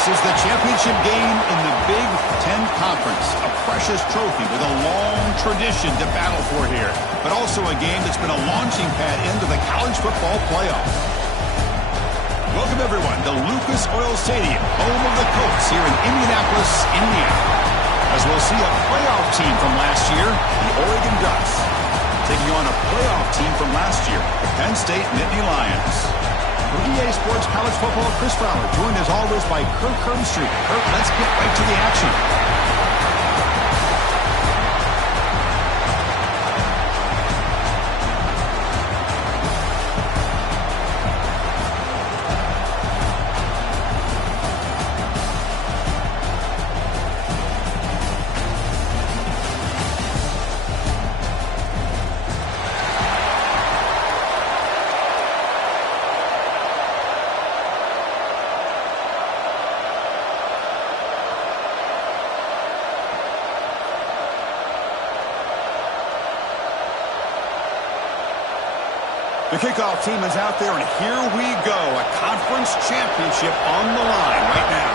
This is the championship game in the Big Ten Conference. A precious trophy with a long tradition to battle for here. But also a game that's been a launching pad into the college football playoff. Welcome, everyone, to Lucas Oil Stadium, home of the Colts here in Indianapolis, Indiana. As we'll see a playoff team from last year, the Oregon Ducks, taking on a playoff team from last year, the Penn State Nittany Lions. For EA Sports College Football, Chris Fowler, joined as always by Kirk Hermstreet. Kirk, let's get right to the action. The kickoff team is out there, and here we go. A conference championship on the line right now.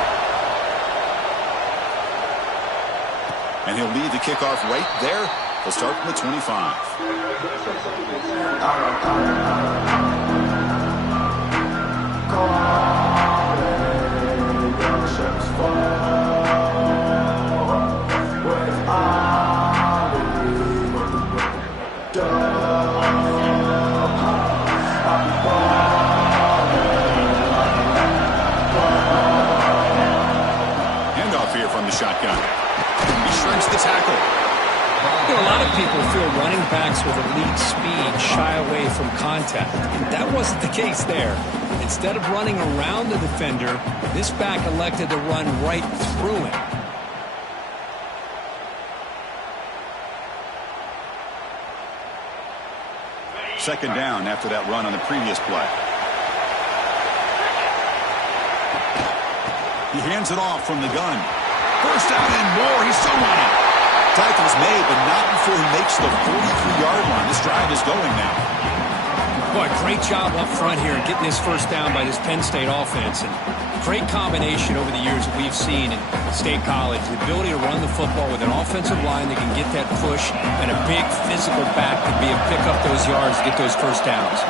And he'll lead the kickoff right there. He'll start from the 25. From the shotgun. He shrinks the tackle. You know, a lot of people feel running backs with elite speed shy away from contact. That wasn't the case there. Instead of running around the defender, this back elected to run right through him. Second down after that run on the previous play. He hands it off from the gun. First down and more. He's still running. Tackle's made, but not before he makes the 43-yard line. This drive is going now. Boy, great job up front here getting this first down by this Penn State offense. And great combination over the years that we've seen in State College. The ability to run the football with an offensive line that can get that push and a big physical back to be able to pick up those yards to get those first downs.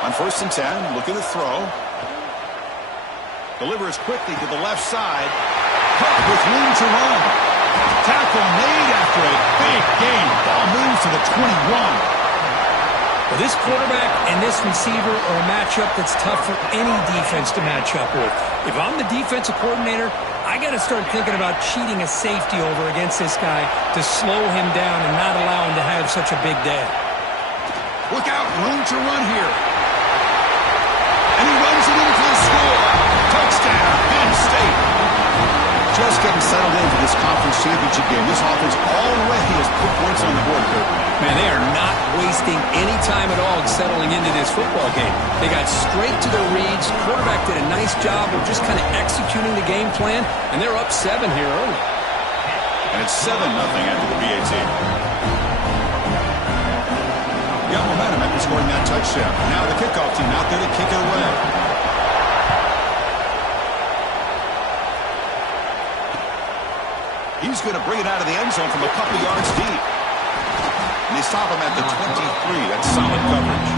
On 1st and 10, look at the throw. Delivers quickly to the left side. Cook with room to run. Tackle made after a big gain. Ball moves to the 21. Well, this quarterback and this receiver are a matchup that's tough for any defense to match up with. If I'm the defensive coordinator, I got to start thinking about cheating a safety over against this guy to slow him down and not allow him to have such a big day. Look out, room to run here. And he runs it in for the score. Touchdown, Penn State. Just getting settled into this conference championship game. This offense already has put points on the board, Kirk. Man, they are not wasting any time at all settling into this football game. They got straight to their reads. Quarterback did a nice job of just kind of executing the game plan, and they're up 7 here early. And it's 7-0 after the BAT. Got momentum after scoring that touchdown. Now the kickoff team out there to kick it away. He's going to bring it out of the end zone from a couple yards deep. And they stop him at the 23. That's solid coverage.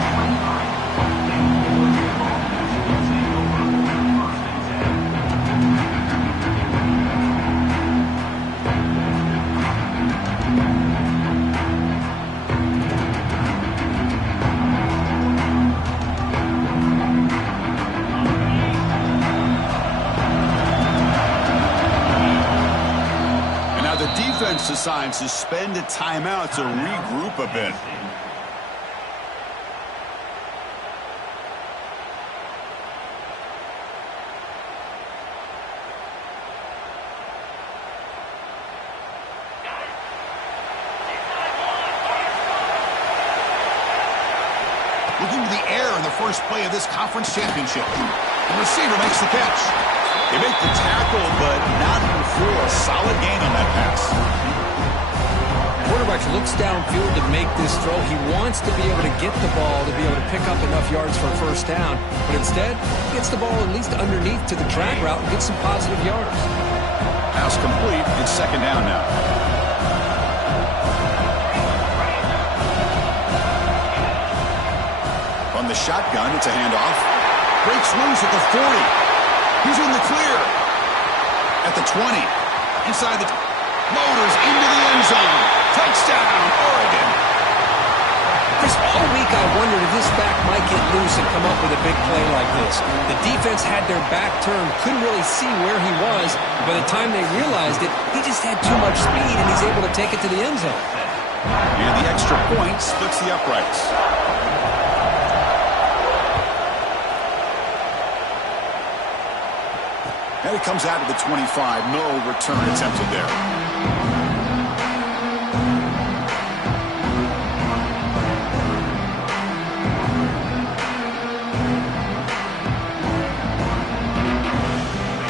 Defense decides to spend a timeout to regroup a bit. Looking to the air in the first play of this conference championship. The receiver makes the catch. They make the tackle, but not before a solid gain on that pass. Quarterbacks look looks downfield to make this throw. He wants to be able to get the ball to be able to pick up enough yards for a first down. But instead, he gets the ball at least underneath to the drag route and gets some positive yards. Pass complete. It's second down now. From the shotgun, it's a handoff. Breaks loose at the 40. He's in the clear. At the 20. Inside the... Motors into the end zone. Touchdown, Oregon. Chris, all week I wondered if this back might get loose and come up with a big play like this. The defense had their back turned, couldn't really see where he was. By the time they realized it, he just had too much speed, and he's able to take it to the end zone. And the extra point splits the uprights. And it comes out to the 25. No return attempted there.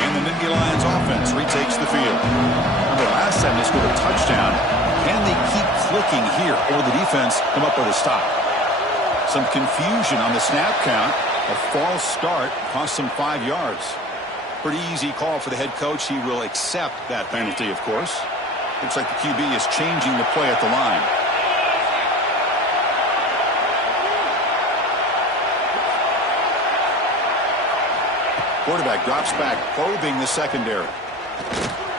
And the Nittany Lions offense retakes the field. Remember, last time they scored a touchdown. Can they keep clicking here, or will the defense come up with a stop? Some confusion on the snap count. A false start cost them 5 yards. Pretty easy call for the head coach. He will accept that penalty, of course. Looks like the QB is changing the play at the line. Quarterback drops back, probing the secondary.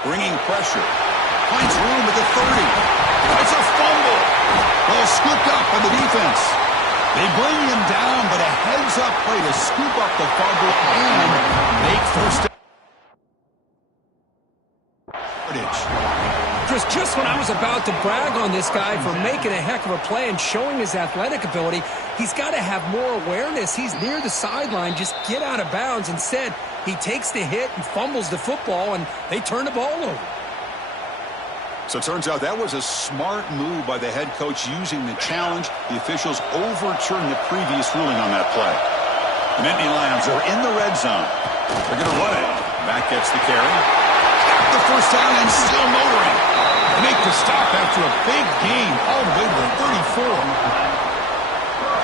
Bringing pressure. Finds room at the 30. It's a fumble. Well, scooped up by the defense. They bring him down, but a heads-up play to scoop up the fumble and make first down. Chris, just when I was about to brag on this guy for making a heck of a play and showing his athletic ability, he's got to have more awareness. He's near the sideline. Just get out of bounds. Instead, he takes the hit and fumbles the football, and they turn the ball over. So it turns out that was a smart move by the head coach using the challenge. The officials overturned the previous ruling on that play. The Nittany Lions are in the red zone. They're going to run it. Back gets the carry. Got the first down and still motoring. They make the stop after a big gain all the way to the 34.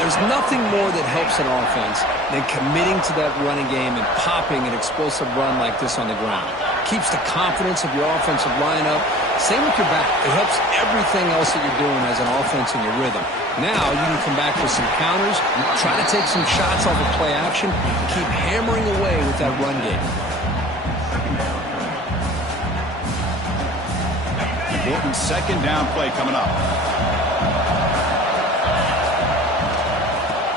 There's nothing more that helps an offense than committing to that running game and popping an explosive run like this on the ground. Keeps the confidence of your offensive lineup. Same with your back. It helps everything else that you're doing as an offense in your rhythm. Now you can come back with some counters, try to take some shots off of play action, and keep hammering away with that run game. Important second down play coming up.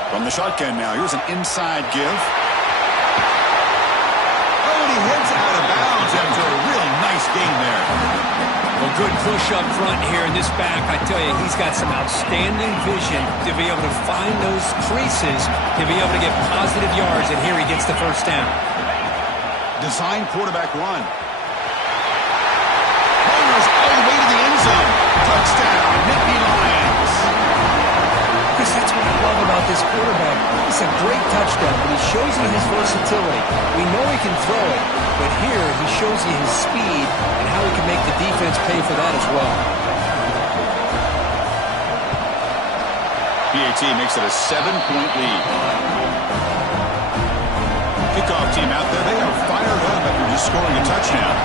From the shotgun now, here's an inside give. Oh, and he heads out of bounds after a really nice gain there. Well, good push up front here in this back. I tell you, he's got some outstanding vision to be able to find those creases, to be able to get positive yards, and here he gets the first down. Design quarterback run. Runners all the way to the end zone. Touchdown, Nittany Lions. Chris, that's what I love about this quarterback. It's a great touchdown, but he shows you his versatility. We know he can throw it, but here he shows you his speed and how he can make the defense pay for that as well. PAT makes it a 7-point lead. Kickoff team out there, they are fired up after just scoring a touchdown.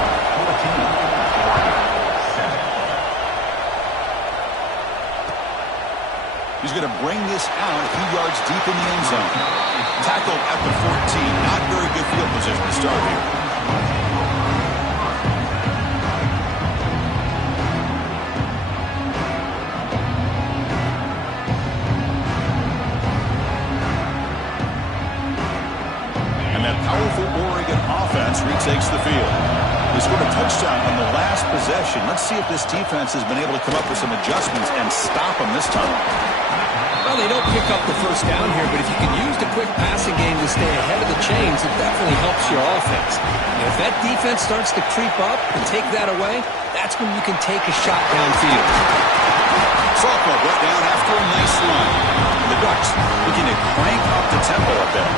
He's going to bring this out a few yards deep in the end zone. Tackled at the 14. Not very good field position to start here. And that powerful Oregon offense retakes the field. They scored a touchdown on the last possession. Let's see if this defense has been able to come up with some adjustments and stop them this time. Well, they don't pick up the first down here, but if you can use the quick passing game to stay ahead of the chains, it definitely helps your offense. And if that defense starts to creep up and take that away, that's when you can take a shot downfield. Sophomore brought down after a nice run. And the Ducks looking to crank up the tempo a bit.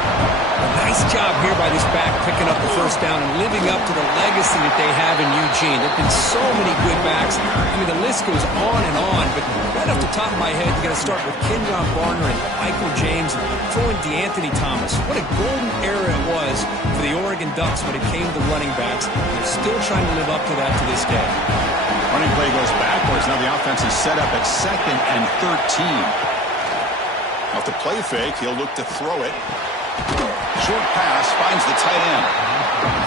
Nice job here by this back picking up the first down and living up to the legacy that they have in Eugene. There have been so many good backs. I mean, the list goes on and on, but right off the top of my head, you got to start with Kenyon Barner and Michael James and throw in DeAnthony Thomas. What a golden era it was for the Oregon Ducks when it came to running backs. They're still trying to live up to that to this day. Running play goes backwards. Now the offense is set up at 2nd and 13. Off the play fake, he'll look to throw it. Short pass finds the tight end.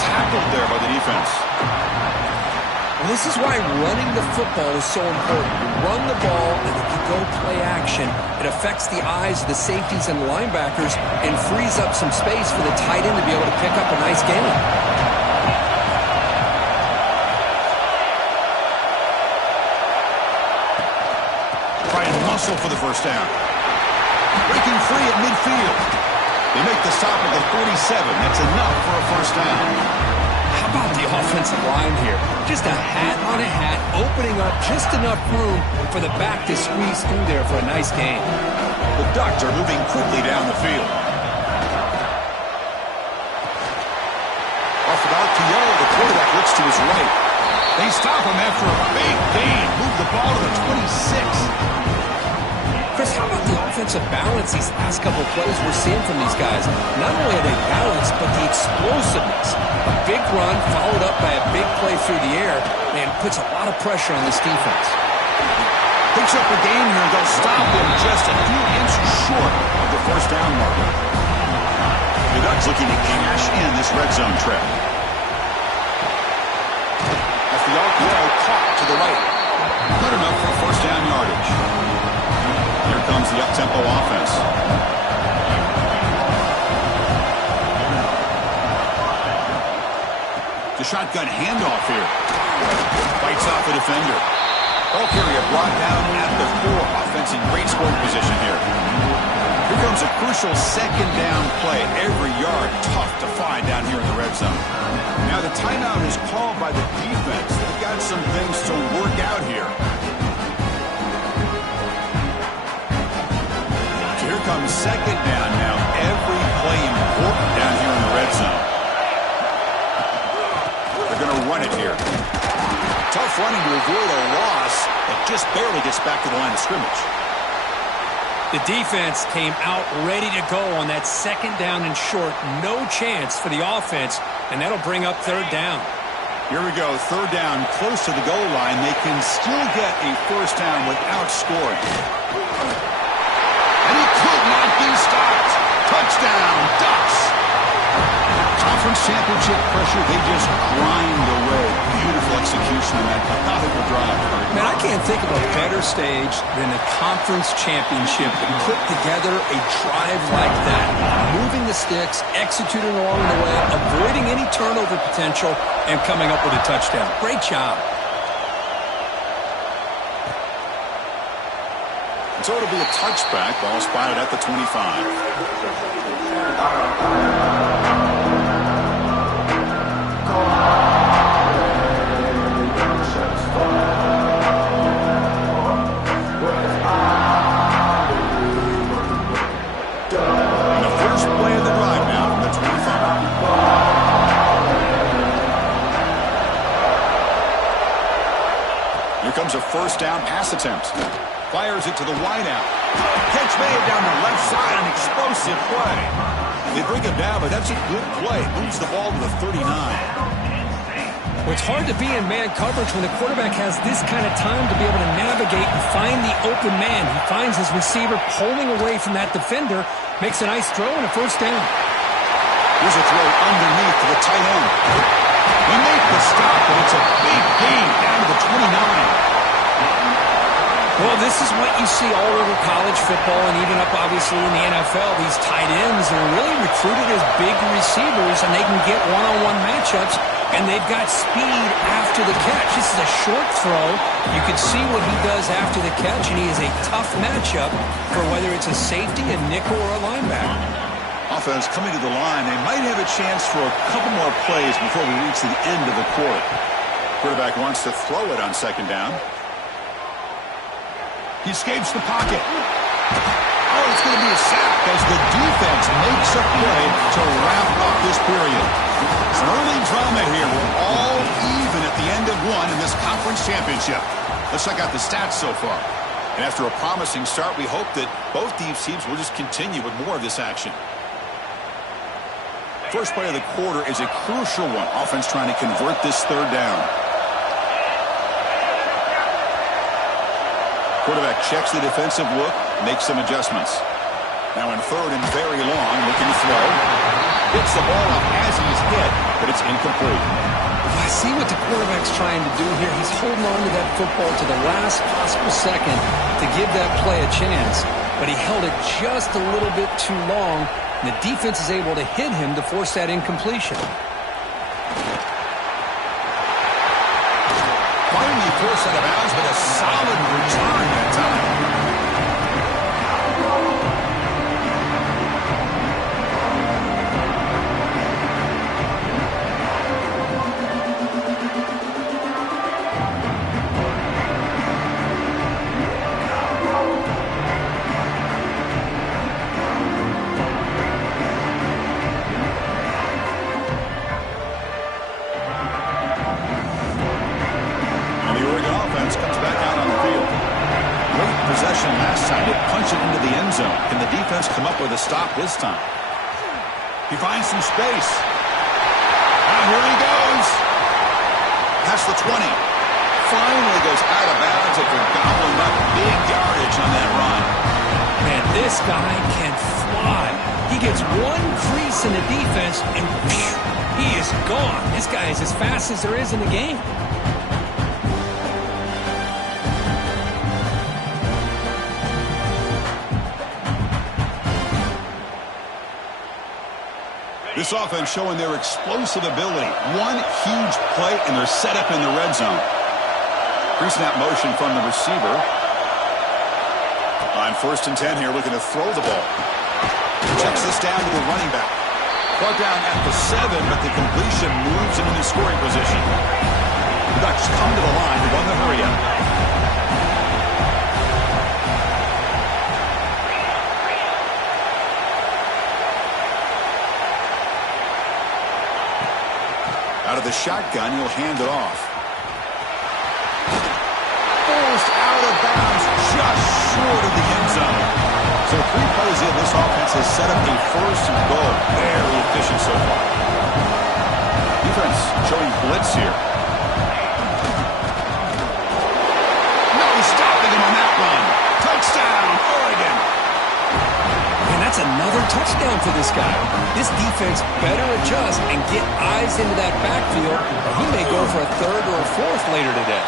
Tackled there by the defense. Well, this is why running the football is so important. You run the ball, and if you go play action, it affects the eyes of the safeties and the linebackers and frees up some space for the tight end to be able to pick up a nice gain. Try and muscle for the first down. Breaking free at midfield. They make the stop at the 47. That's enough for a first down. How about the offensive line here? Just a hat on a hat, opening up just enough room for the back to squeeze through there for a nice gain. The Ducks are moving quickly down the field. Off about Keogh, the quarterback looks to his right. They stop him after a big gain. Move the ball to the 26. Chris, how about the offensive balance these last couple of plays we're seeing from these guys? Not only are they balanced, but the explosiveness. A big run followed up by a big play through the air, and puts a lot of pressure on this defense. Picks up a gain here. They'll stop him just a few inches short of the first down marker. The Ducks looking to cash in this red zone trip. As the RPO caught to the right. Good enough for first down yardage. Here comes the up-tempo offense. The shotgun handoff here. Fights off the defender. Ball carrier brought down at the 4. Offense in great scoring position here. Here comes a crucial second down play. Every yard tough to find down here in the red zone. Now the timeout is called by the defense. They've got some things to work out here. Here comes second down now. Every play important down here in the red zone. They're going to run it here. Tough running to avoid a loss, but just barely gets back to the line of scrimmage. The defense came out ready to go on that second down and short. No chance for the offense, and that'll bring up third down. Here we go. Third down, close to the goal line. They can still get a first down without scoring. And he could not be stopped. Touchdown, Ducks. Conference championship pressure, they just grind away. Beautiful execution on that methodical drive. Man, I can't think of a better stage than the conference championship to put together a drive like that. Moving the sticks, executing along the way, avoiding any turnover potential, and coming up with a touchdown. Great job. So it'll be a touchback. Ball spotted at the 25. And the first play of the drive now from the 25. Here comes a first down pass attempt. Fires it to the wideout. Catch made down the left side. An explosive play. They bring him down, but that's a good play. Moves the ball to the 39. Well, it's hard to be in man coverage when the quarterback has this kind of time to be able to navigate and find the open man. He finds his receiver pulling away from that defender, makes a nice throw and a first down. Here's a throw underneath to the tight end. They make the stop, but it's a big gain down to the 29. Well, this is what you see all over college football and even up, obviously, in the NFL. These tight ends are really recruited as big receivers, and they can get one-on-one matchups, and they've got speed after the catch. This is a short throw. You can see what he does after the catch, and he is a tough matchup for whether it's a safety, a nickel, or a linebacker. Offense coming to the line. They might have a chance for a couple more plays before we reach the end of the quarter. Quarterback wants to throw it on second down. He escapes the pocket. Oh, it's going to be a sack as the defense makes a play to wrap up this period. Some early drama here. We're all even at the end of one in this conference championship. Let's check out the stats so far. And after a promising start, we hope that both these teams will just continue with more of this action. First play of the quarter is a crucial one. Offense trying to convert this third down. Quarterback checks the defensive look, makes some adjustments. Now in third and very long, looking to throw. Hits the ball up as he's hit, but it's incomplete. I see what the quarterback's trying to do here. He's holding on to that football to the last possible second to give that play a chance. But he held it just a little bit too long, and the defense is able to hit him to force that incompletion. Finally forced out of bounds, but a solid return that time. Comes back out on the field. Great possession last time. They punch it into the end zone. Can the defense come up with a stop this time? He finds some space. Now here he goes. Past the 20. Finally goes out of bounds after gobbling up big yardage on that run. Man, this guy can fly. He gets one crease in the defense, and whew, he is gone. This guy is as fast as there is in the game. This offense showing their explosive ability. One huge play, and they're set up in the red zone. Pre-snap motion from the receiver. On 1st and 10 here, looking to throw the ball. Checks this down to the running back. Brought down at the 7, but the completion moves him into scoring position. The Ducks come to the line to run the hurry-up. Out of the shotgun, he'll hand it off. Forced out of bounds, just short of the end zone. So 3 plays in, this offense has set up a first and goal. Very efficient so far. Defense showing blitz here. No stopping him on that run. Touchdown, Oregon. And that's another touchdown for this guy. This defense better adjust and get eyes into that backfield, or he may go for a 3rd or a 4th later today.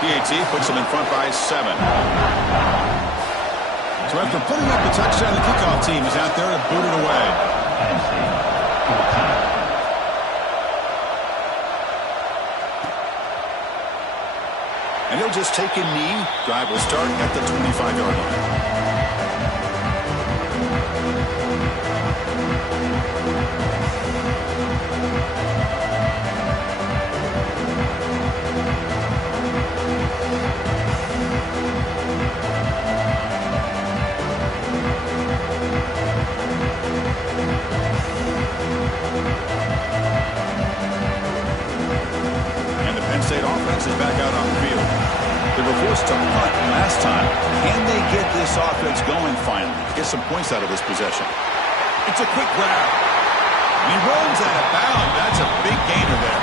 PAT puts him in front by 7. So after putting up the touchdown, the kickoff team is out there to boot it away. And he'll just take a knee. Drive will start at the 25-yard line. State offense is back out on the field. They were forced to punt last time. Can they get this offense going finally? Get some points out of this possession. It's a quick grab. He runs out of bounds. That's a big gainer there.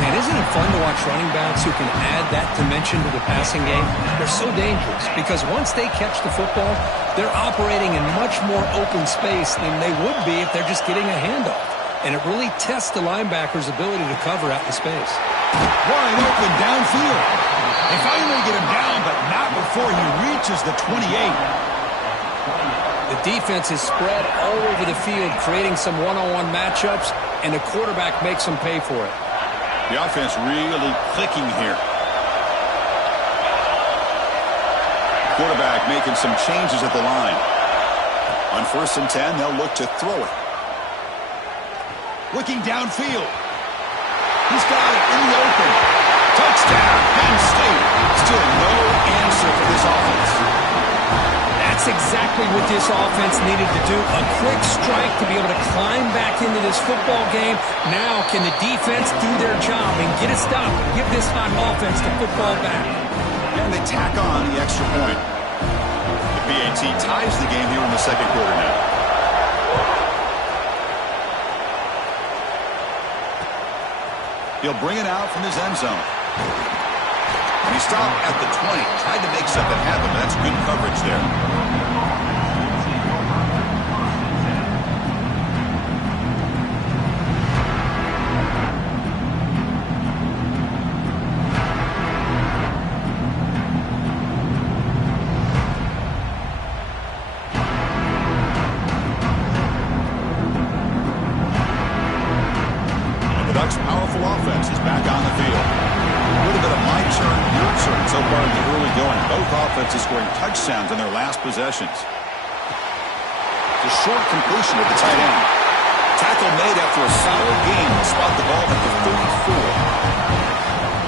Man, isn't it fun to watch running backs who can add that dimension to the passing game? They're so dangerous because once they catch the football, they're operating in much more open space than they would be if they're just getting a handoff. And it really tests the linebacker's ability to cover out the space. Wide open downfield. They finally get him down, but not before he reaches the 28. The defense is spread all over the field, creating some one-on-one matchups, and the quarterback makes them pay for it. The offense really clicking here. Quarterback making some changes at the line. On 1st and 10, they'll look to throw it. Looking downfield. He's got it in the open. Touchdown, Penn State. Still no answer for this offense. That's exactly exactly what this offense needed to do. A quick strike to be able to climb back into this football game. Now can the defense do their job and get a stop and give this hot offense the football back? And they tack on the extra point. The PAT ties the game here in the second quarter now. He'll bring it out from his end zone. And he stopped at the 20. Tried to make something happen, but that's good coverage there. Powerful offense is back on the field. A little bit of my turn, your turn so far in the early going. Both offenses scoring touchdowns in their last possessions. The short completion of the tight end. Tackle made after a solid game to spot the ball at the 34.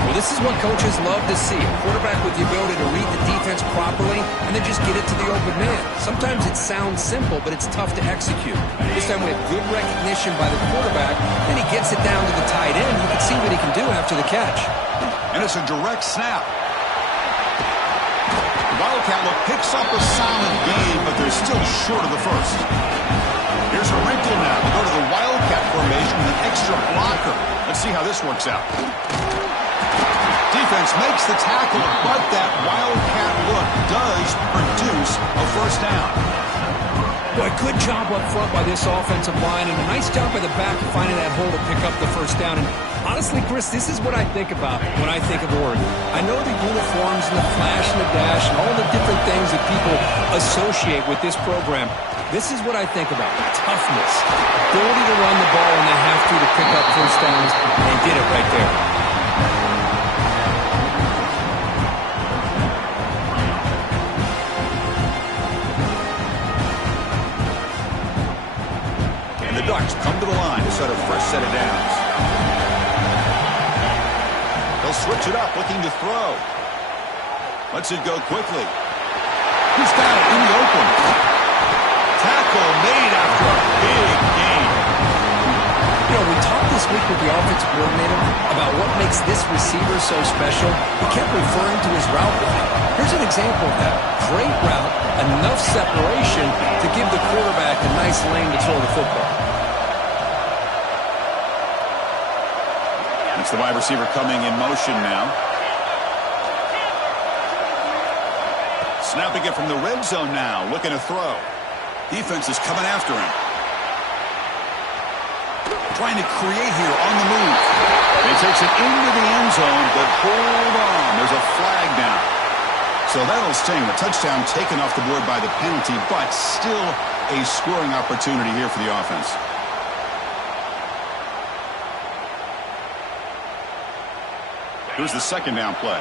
Well, this is what coaches love to see. A quarterback with the ability to read the defense properly and then just get it to the open man. Sometimes it sounds simple, but it's tough to execute. This time we have good recognition by the quarterback, and he gets it down to the tight end. You can see what he can do after the catch. And it's a direct snap. The Wildcat picks up a solid game, but they're still short of the first. Here's a wrinkle now. We go to the Wildcat formation with an extra blocker. Let's see how this works out. Defense makes the tackle, but that Wildcat look does produce a first down. Boy, good job up front by this offensive line, and a nice job by the back of finding that hole to pick up the first down. And honestly, Chris, this is what I think about when I think of Oregon. I know the uniforms and the flash and the dash and all the different things that people associate with this program. This is what I think about. Toughness. Ability to run the ball when they have to pick up first downs, and they did it right there. Ducks come to the line to set a fresh set of downs. They'll switch it up, looking to throw. Lets it go quickly. He's got it in the open. Tackle made after a big gain. You know, we talked this week with the offensive coordinator about what makes this receiver so special. He kept referring to his route running. Here's an example of that. Great route, enough separation to give the quarterback a nice lane to throw the football. It's the wide receiver coming in motion now. Snapping it from the red zone now, looking to throw. Defense is coming after him. Trying to create here on the move. And he takes it into the end zone, but hold on. There's a flag down. So that'll sting. The touchdown taken off the board by the penalty, but still a scoring opportunity here for the offense. Here's the second down play.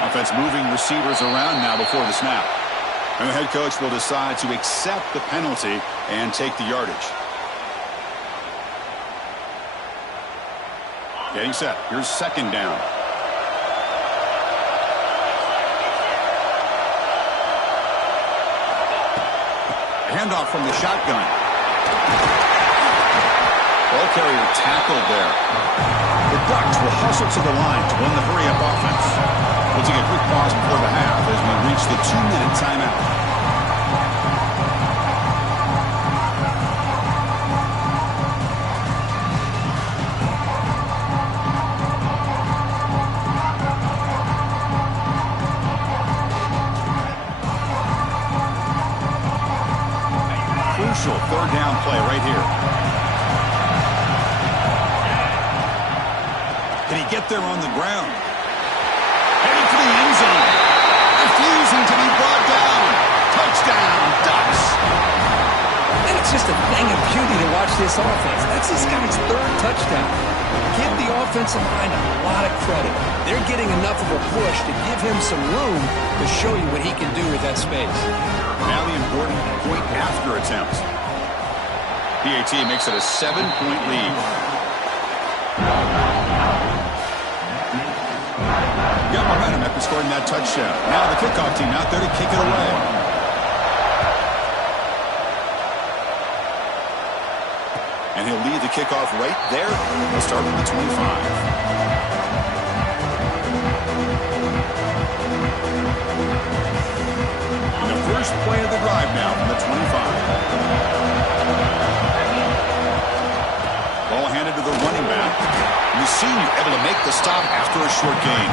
Offense moving receivers around now before the snap. And the head coach will decide to accept the penalty and take the yardage. Getting set. Here's second down. Handoff from the shotgun. Ball carrier tackled there. The Ducks will hustle to the line to win the hurry-up offense. We'll take a quick pause before the half as we reach the 2-minute timeout. Crucial third down play right here. Can he get there on the ground? Heading for the end zone. Refusing to be brought down. Touchdown, Ducks. And it's just a thing of beauty to watch this offense. That's this guy's third touchdown. Give the offensive line a lot of credit. They're getting enough of a push to give him some room to show you what he can do with that space. Now the important point after attempts. PAT makes it a 7-point lead. Got momentum after scoring that touchdown. Now the kickoff team out there to kick it away. And he'll lead the kickoff right there. He'll start from the 25. First play of the drive now from the 25. Ball handed to the running back. And the senior able to make the stop after a short gain.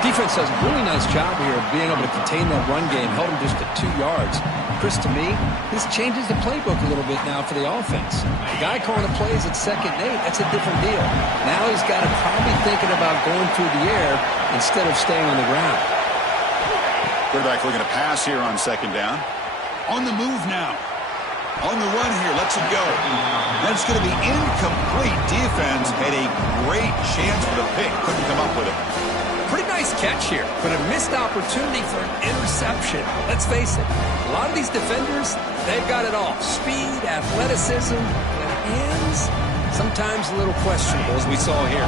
Defense does a really nice job here of being able to contain that run game. Held him just at 2 yards. Chris, to me, this changes the playbook a little bit now for the offense. The guy calling the plays at 2nd and 8, that's a different deal. Now he's got to probably thinking about going through the air instead of staying on the ground. Quarterback looking to pass here on 2nd down. On the move now. On the run here. Lets it go. That's going to be incomplete. Defense had a great chance for the pick. Couldn't come up with it. Pretty nice catch here, but a missed opportunity for an interception. Let's face it, a lot of these defenders, they've got it all. Speed, athleticism, and hands, sometimes a little questionable, as we saw here.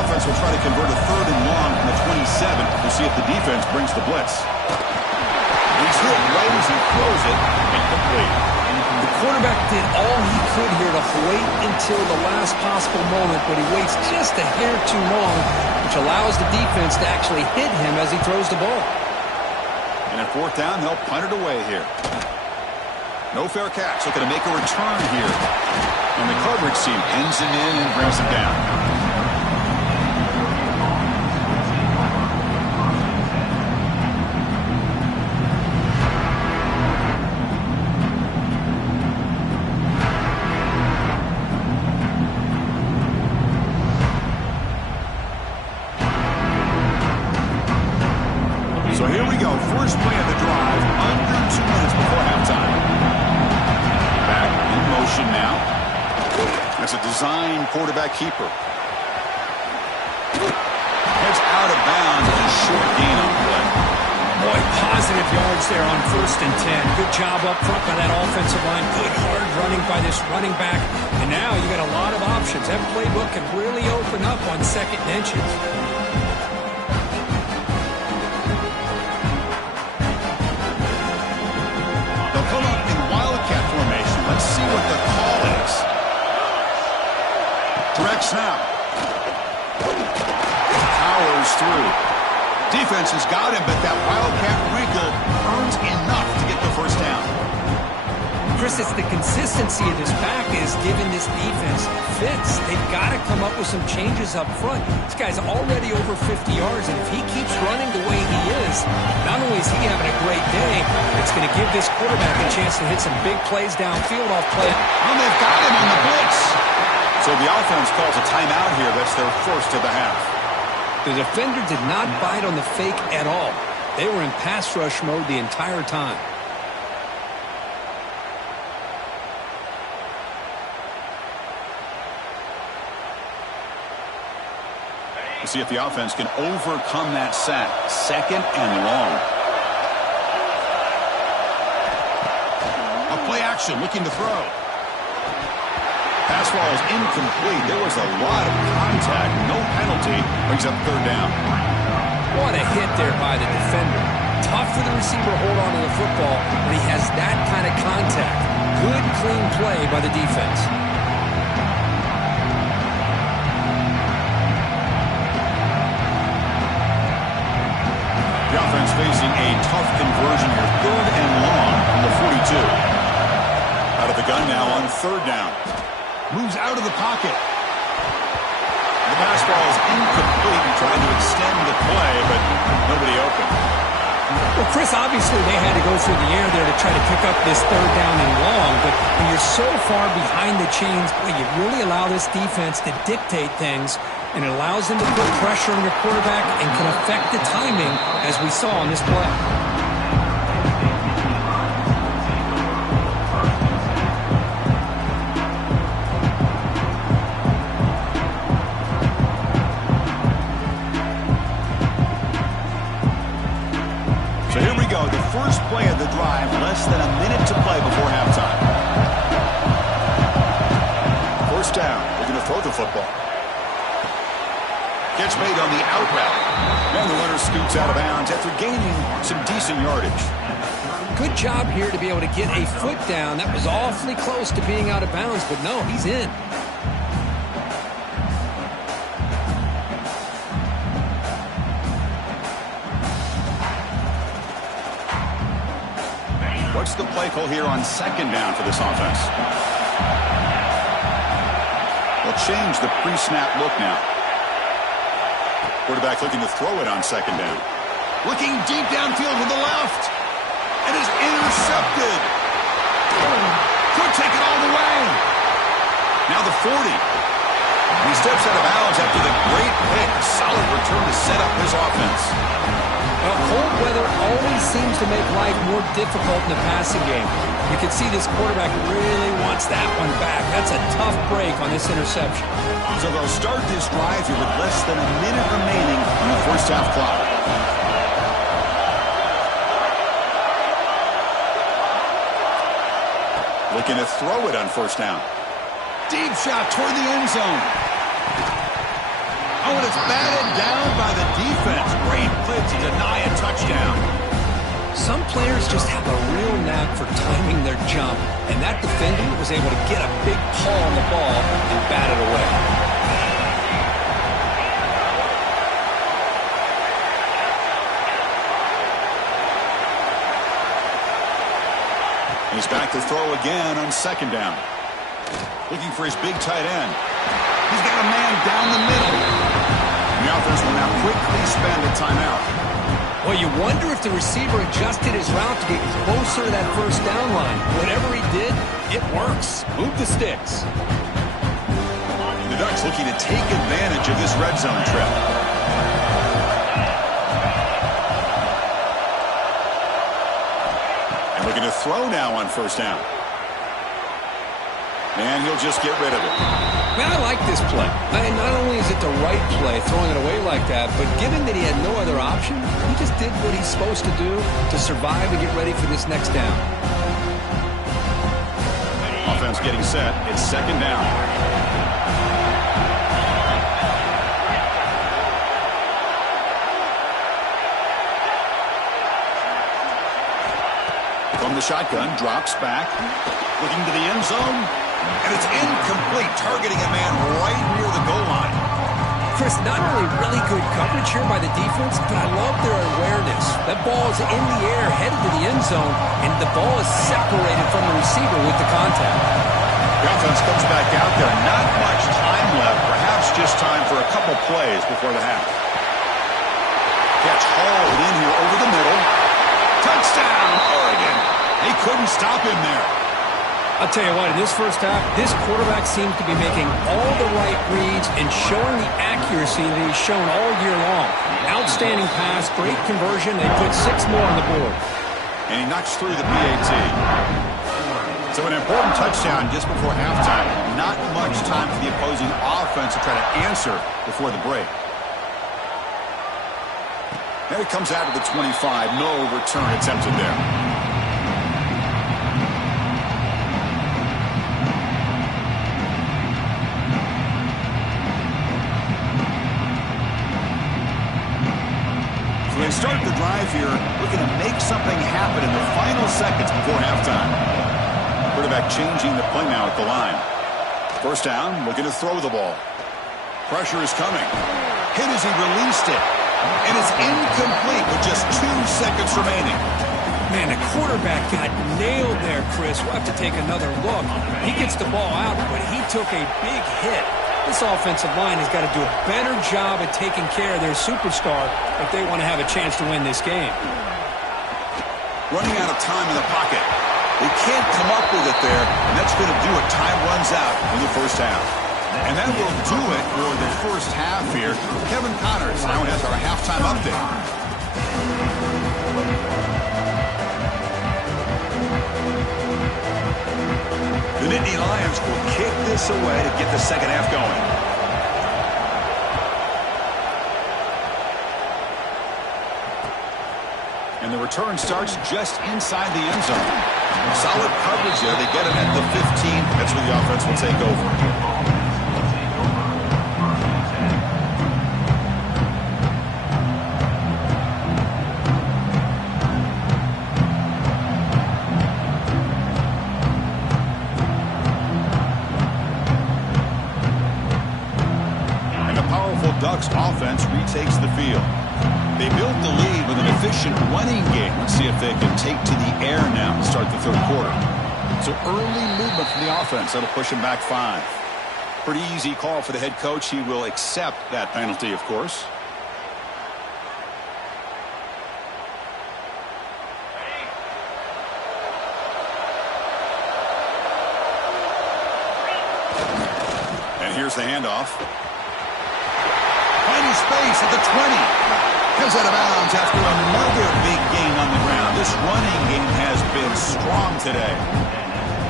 Offense will try to convert a 3rd and long from the 27 to see if the defense brings the blitz. He's hit right as he throws it, incomplete. The quarterback did all he could here to wait until the last possible moment, but he waits just a hair too long, which allows the defense to actually hit him as he throws the ball. And at 4th down, they'll punt it away here. No fair catch, looking to make a return here. And the coverage team pins him in and brings him down. So here we go, first play of the drive, under 2 minutes before halftime. Back in motion now. That's a design quarterback keeper. Heads out of bounds, a short gain on play. Boy, positive yards there on 1st and 10. Good job up front by that offensive line. Good hard running by this running back. And now you got a lot of options. That playbook can really open up on 2nd and inches. Let's see what the call is. Direct snap. Powers through. Defense has got him, but that wildcat wrinkle earns enough to get the first down. Chris, it's the consistency of this back is giving this defense fits. They've got to come up with some changes up front. This guy's already over 50 yards, and if he keeps running the way he is, not only is he having a great day, it's going to give this quarterback a chance to hit some big plays downfield off play. And they've got him on the blitz. So the offense calls a timeout here. That's their first of the half. The defender did not bite on the fake at all. They were in pass rush mode the entire time. See if the offense can overcome that sack. 2nd and long. A play action, looking to throw. Pass ball is incomplete. There was a lot of contact. No penalty. Brings up 3rd down. What a hit there by the defender. Tough for the receiver to hold on to the football when he has that kind of contact. Good, clean play by the defense. The offense facing a tough conversion here. 3rd and long from the 42. Out of the gun now on 3rd down. Moves out of the pocket. The pass ball is incomplete. Trying to extend the play, but nobody open. Well, Chris, obviously they had to go through the air there to try to pick up this 3rd down and long, but when you're so far behind the chains, boy, you really allow this defense to dictate things, and it allows them to put pressure on your quarterback and can affect the timing, as we saw on this play. So here we go, the first play of the drive, less than a minute to play before halftime. First down, they're going to throw the football. Gets made on the out route. And the runner scoots out of bounds after gaining some decent yardage. Good job here to be able to get a foot down. That was awfully close to being out of bounds, but no, he's in. What's the play call here on second down for this offense? They'll change the pre-snap look now. Quarterback looking to throw it on second down. Looking deep downfield to the left. And is intercepted. Could take it all the way. Now the 40. And he steps out of bounds after the great pick. Solid return to set up his offense. Well, cold weather always seems to make life more difficult in the passing game. You can see this quarterback really wants that one back. That's a tough break on this interception. So they'll start this drive here with less than a minute remaining on the first half clock. Looking to throw it on first down. Deep shot toward the end zone. Oh, and it's batted down by the defense. Great play to deny a touchdown. Some players just have a real knack for timing their jump, and that defender was able to get a big paw on the ball and bat it away. He's back to throw again on second down. Looking for his big tight end. He's got a man down the middle. And the offense will now quickly spend a timeout. Well, you wonder if the receiver adjusted his route to get closer to that first down line. Whatever he did, it works. Move the sticks. The Ducks looking to take advantage of this red zone trip. And looking to throw now on first down. And he'll just get rid of it. Man, I like this play. Not only is it the right play, throwing it away like that, but given that he had no other option, he just did what he's supposed to do to survive and get ready for this next down. Offense getting set. It's second down. From the shotgun, drops back, looking to the end zone. And it's incomplete, targeting a man right near the goal line. Chris, not only really good coverage here by the defense, but I love their awareness. That ball is in the air, headed to the end zone, and the ball is separated from the receiver with the contact. The offense comes back out there. Not much time left, perhaps just time for a couple plays before the half. Catch hauled in here over the middle. Touchdown, Oregon. They couldn't stop him there. I'll tell you what, in this first half, this quarterback seems to be making all the right reads and showing the accuracy that he's shown all year long. Outstanding pass, great conversion. They put 6 more on the board. And he knocks through the PAT. So an important touchdown just before halftime. Not much time for the opposing offense to try to answer before the break. And it comes out of the 25. No return attempted there. They start the drive here looking to make something happen in the final seconds before halftime. Quarterback changing the play now at the line. First down, looking to throw the ball. Pressure is coming. Hit as he released it. And it's incomplete with just 2 seconds remaining. Man, the quarterback got nailed there, Chris. We'll have to take another look. He gets the ball out, but he took a big hit. This offensive line has got to do a better job at taking care of their superstar if they want to have a chance to win this game. Running out of time in the pocket. They can't come up with it there, and that's going to do it. Time runs out in the first half. And that will do it for the first half here. Kevin Connors now has our halftime update. The Nittany Lions will kick this away to get the second half going. And the return starts just inside the end zone. Solid coverage there. They get him at the 15. That's where the offense will take over. Ducks offense retakes the field. They built the lead with an efficient running game. Let's see if they can take to the air now to start the third quarter. So early movement from the offense. That'll push him back 5. Pretty easy call for the head coach. He will accept that penalty, of course. And here's the handoff. Finding space at the 20. Goes out of bounds after another big gain on the ground. This running game has been strong today.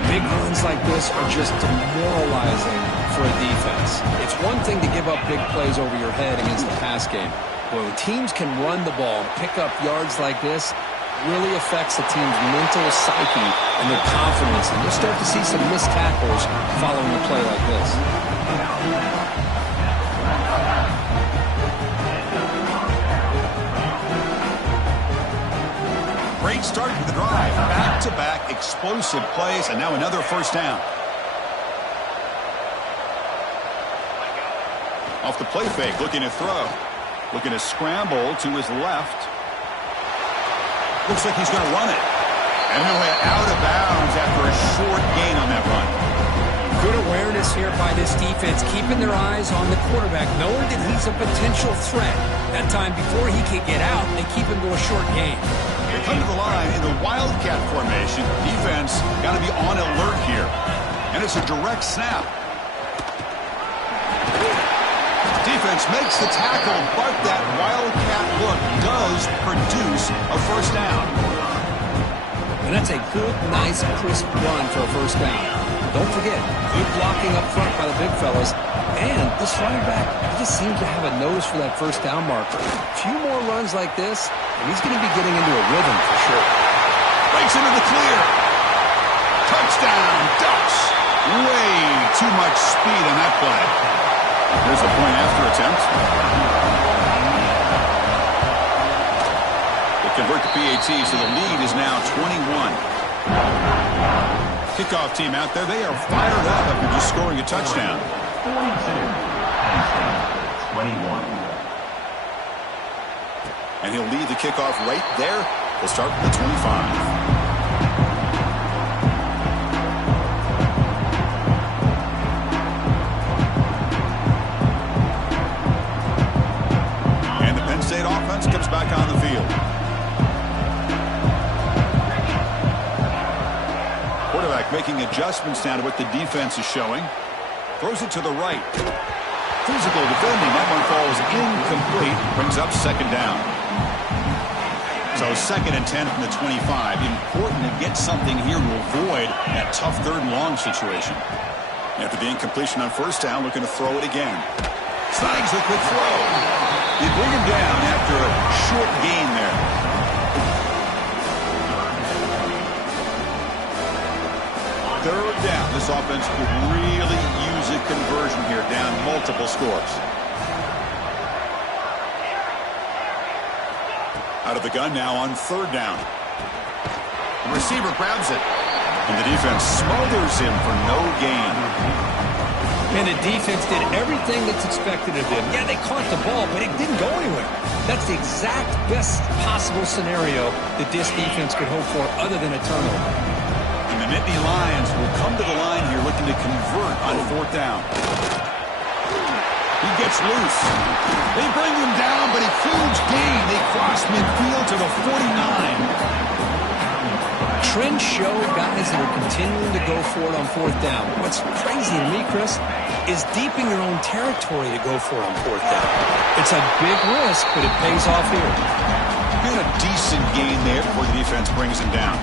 Big runs like this are just demoralizing for a defense. It's one thing to give up big plays over your head against the pass game. When teams can run the ball and pick up yards like this, really affects the team's mental psyche and their confidence. And you'll start to see some missed tackles following a play like this. Great start to the drive. Back-to-back explosive plays, and now another first down. Off the play fake, looking to throw. Looking to scramble to his left. Looks like he's going to run it. And he'll head out of bounds after a short gain on that run. Good awareness here by this defense, keeping their eyes on the quarterback, knowing that he's a potential threat. That time before he can get out, they keep him to a short gain. They come to the line in the wildcat formation. Defense got to be on alert here. And it's a direct snap. Defense makes the tackle, but that wildcat look does produce a first down. And that's a good, nice, crisp run for a first down. Don't forget, good blocking up front by the big fellas. And this running back, he just seems to have a nose for that first down marker. A few more runs like this, and he's going to be getting into a rhythm for sure. Breaks into the clear. Touchdown, Ducks. Way too much speed on that play. There's a point after attempt. They convert the PAT, so the lead is now 21. Kickoff team out there, they are fired up after just scoring a touchdown. 21. And he'll lead the kickoff right there. They'll start from the 25. And the Penn State offense comes back on the field. Quarterback making adjustments now to what the defense is showing. Throws it to the right. Physical defending. That one falls incomplete. Brings up second down. So 2nd and 10 from the 25. Important to get something here to avoid that tough 3rd and long situation. After the incompletion on first down, looking to throw it again. Snags a quick throw. They bring him down after a short gain there. Third down. This offense could really use a conversion here, down multiple scores. Out of the gun now on 3rd down. The receiver grabs it, and the defense smothers him for no gain. And the defense did everything that's expected of them. Yeah, they caught the ball, but it didn't go anywhere. That's the exact best possible scenario that this defense could hope for other than a turnover. And the Nittany Lions will come to the line here looking to convert on 4th down. He gets loose. They bring him down, but a huge gain. They cross midfield to the 49. Trends show guys that are continuing to go for it on 4th down. What's crazy to me, Chris, is deep in your own territory to go for it on 4th down. It's a big risk, but it pays off here. Got a decent gain there before the defense brings him down.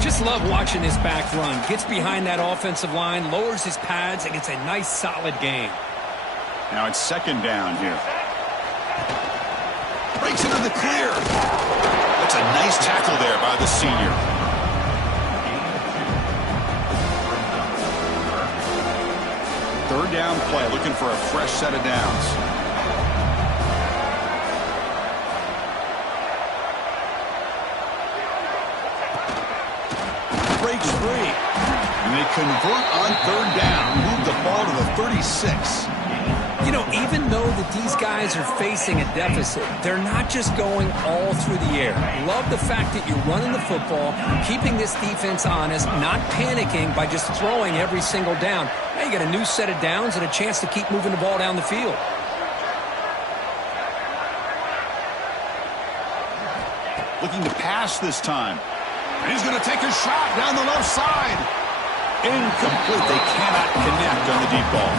Just love watching this back run. Gets behind that offensive line, lowers his pads, and gets a nice, solid gain. Now it's 2nd down here. Breaks into the clear. by the senior. Third down play, looking for a fresh set of downs. Breaks free. And they convert on third down. Move the ball to the 36. You know, even though that these guys are facing a deficit, they're not just going all through the air. Love the fact that you're running the football, keeping this defense honest, not panicking by just throwing every single down. Now you got a new set of downs and a chance to keep moving the ball down the field. Looking to pass this time. And he's going to take a shot down the left side. Incomplete. They cannot connect on the deep ball.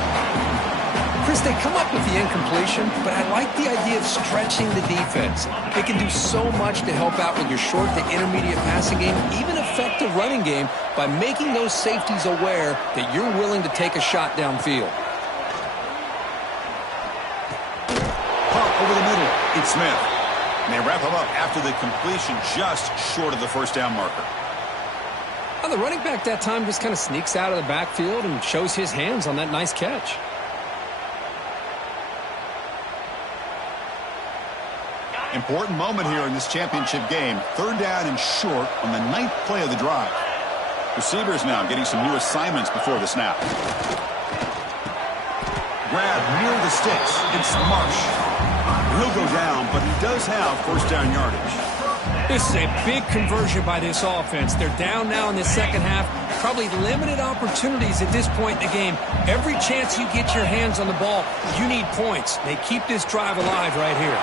Chris, they come up with the incompletion, but I like the idea of stretching the defense. They can do so much to help out with your short to intermediate passing game, even affect the running game by making those safeties aware that you're willing to take a shot downfield. Pump over the middle. It's Smith. And they wrap him up after the completion just short of the first down marker. Now, the running back that time just kind of sneaks out of the backfield and shows his hands on that nice catch. Important moment here in this championship game. Third down and short on the 9th play of the drive. Receivers now getting some new assignments before the snap. Grab near the sticks. It's Marsh. He'll go down, but he does have first down yardage. This is a big conversion by this offense. They're down now in the second half. Probably limited opportunities at this point in the game. Every chance you get your hands on the ball, you need points. They keep this drive alive right here.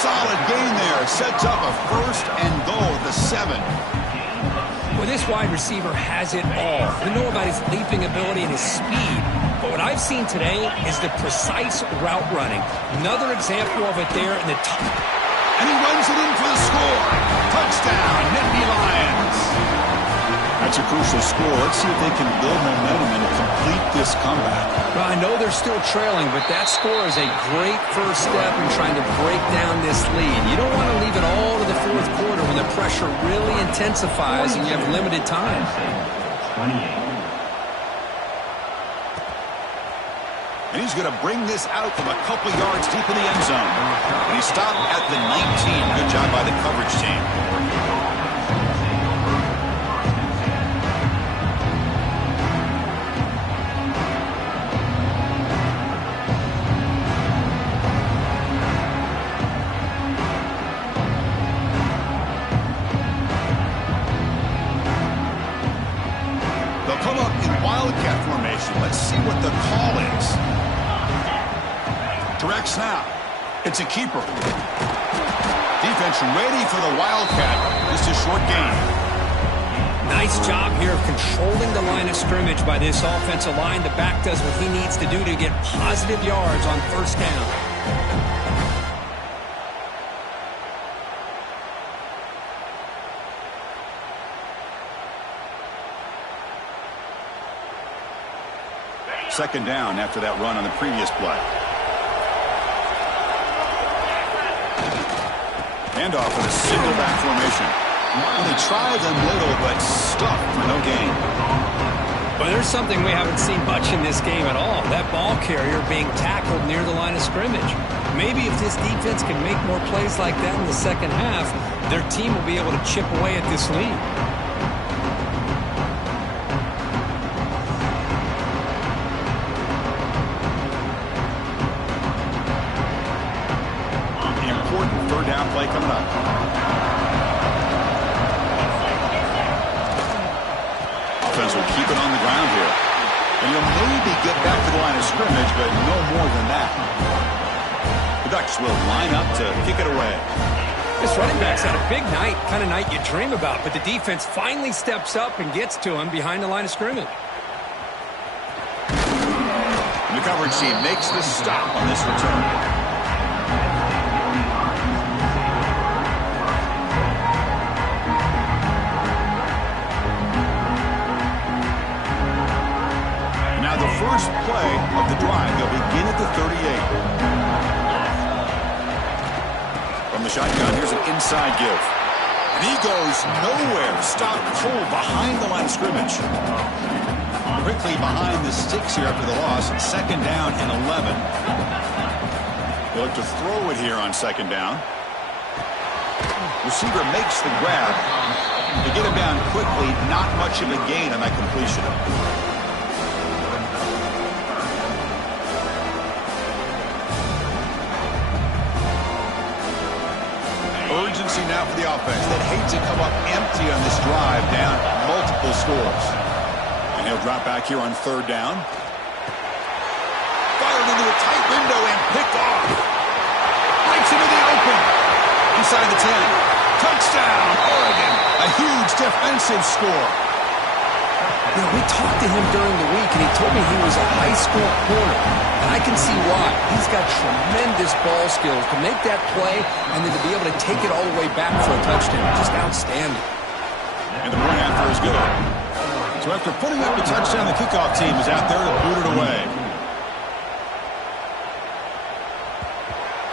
Solid gain there. Sets up a first and goal at the 7. Well, this wide receiver has it all. We know about his leaping ability and his speed. But what I've seen today is the precise route running. Another example of it there in the top. And he runs it in for the score. Touchdown, Nittany Lions. That's a crucial score. Let's see if they can build momentum and complete this comeback. Well, I know they're still trailing, but that score is a great first step in trying to break down this lead. You don't want to leave it all to the fourth quarter when the pressure really intensifies and you have limited time. 28. And he's going to bring this out from a couple yards deep in the end zone. And he stopped at the 19. Good job by the coverage team. They'll come up in wildcat formation. Let's see what the call is. Direct snap. It's a keeper. Defense ready for the wildcat. Just a short gain. Nice job here of controlling the line of scrimmage by this offensive line. The back does what he needs to do to get positive yards on first down. Second down after that run on the previous play. Handoff in a single back formation. Well, they tried them little, but stuck for no gain. Well, there's something we haven't seen much in this game at all. That ball carrier being tackled near the line of scrimmage. Maybe if this defense can make more plays like that in the second half, their team will be able to chip away at this lead. Third down play coming up. Offense will keep it on the ground here. And you'll maybe get back to the line of scrimmage, but no more than that. The Ducks will line up to kick it away. This running back's had a big night, kind of night you dream about, but the defense finally steps up and gets to him behind the line of scrimmage. And the coverage team makes the stop on this return. First play of the drive. They'll begin at the 38. From the shotgun, here's an inside give. And he goes nowhere. Stopped cold behind the line of scrimmage. Quickly behind the sticks here after the loss. 2nd down and 11. They look to throw it here on 2nd down. Receiver makes the grab. To get him down quickly, not much of a gain on that completion. Urgency now for the offense. They'd hate to come up empty on this drive, down multiple scores. And he'll drop back here on 3rd down. Fired into a tight window and picked off. Breaks into the open. Inside the 10. Touchdown, Oregon. A huge defensive score. You know, we talked to him during the week, and he told me he was a high school corner. And I can see why. He's got tremendous ball skills to make that play and then to be able to take it all the way back for a touchdown. Just outstanding. And the point after is good. So after putting up the touchdown, the kickoff team is out there to boot it away.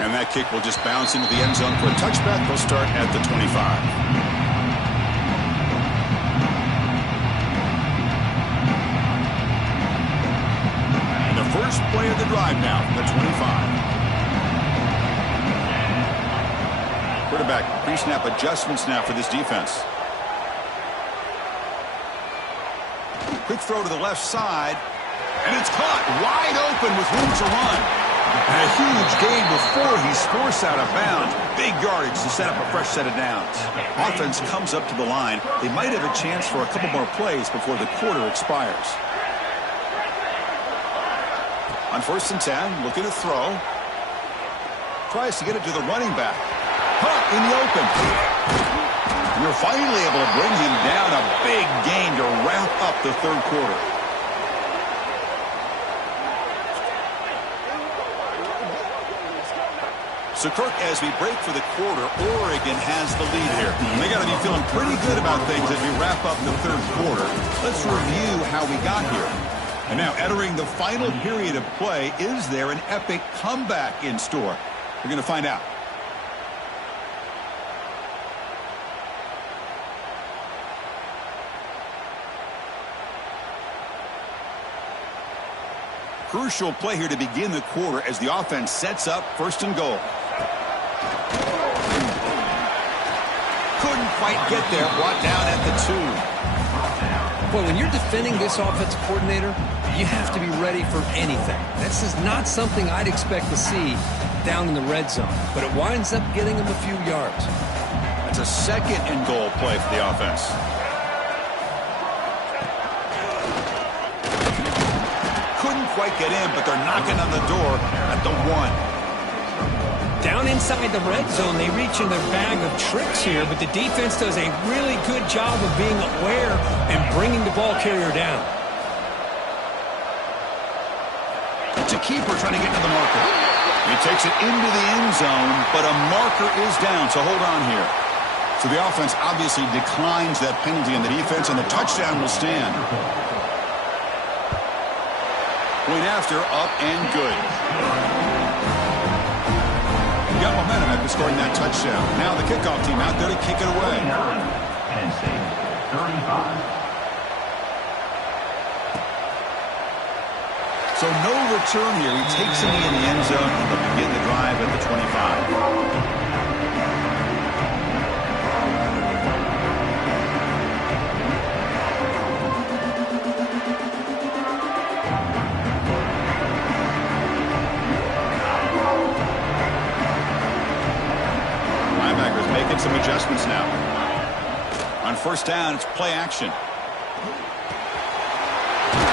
And that kick will just bounce into the end zone for a touchback. They'll start at the 25. First play of the drive now, the 25. Quarterback pre-snap adjustments now for this defense. Quick throw to the left side, and it's caught wide open with room to run. And a huge gain before he's forced out of bounds. Big yardage to set up a fresh set of downs. Offense comes up to the line. They might have a chance for a couple more plays before the quarter expires. On 1st and 10, looking to throw. Tries to get it to the running back. Caught in the open. You're finally able to bring him down. A big gain to wrap up the 3rd quarter. So, Kirk, as we break for the quarter, Oregon has the lead here. They got to be feeling pretty good about things as we wrap up the 3rd quarter. Let's review how we got here. And now, entering the final period of play, is there an epic comeback in store? We're going to find out. Crucial play here to begin the quarter as the offense sets up 1st and goal. Couldn't quite get there, brought down at the 2. Well, when you're defending this offensive coordinator, you have to be ready for anything. This is not something I'd expect to see down in the red zone, but it winds up getting him a few yards. That's a 2nd and goal play for the offense. Couldn't quite get in, but they're knocking on the door at the 1. Down inside the red zone, they reach in their bag of tricks here, but the defense does a really good job of being aware and bringing the ball carrier down. It's a keeper trying to get to the marker. He takes it into the end zone, but a marker is down, so hold on here. So the offense obviously declines that penalty on the defense, and the touchdown will stand. Point after, up and good. Got momentum after scoring that touchdown. Now the kickoff team out there to kick it away. Penn State, 35. So no return here. He takes it in the end zone and they'll begin the drive at the 25. Making some adjustments now. On 1st down, it's play action.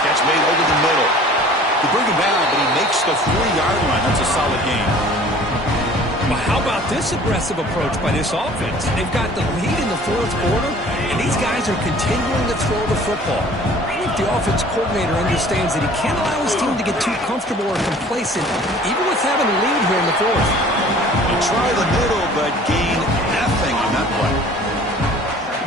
Catch made over the middle. They bring him down, but he makes the 4-yard line. That's a solid gain. Well, how about this aggressive approach by this offense? They've got the lead in the 4th quarter, and these guys are continuing to throw the football. I think the offense coordinator understands that he can't allow his team to get too comfortable or complacent, even with having a lead here in the 4th. They try the middle, but gain nothing on that play.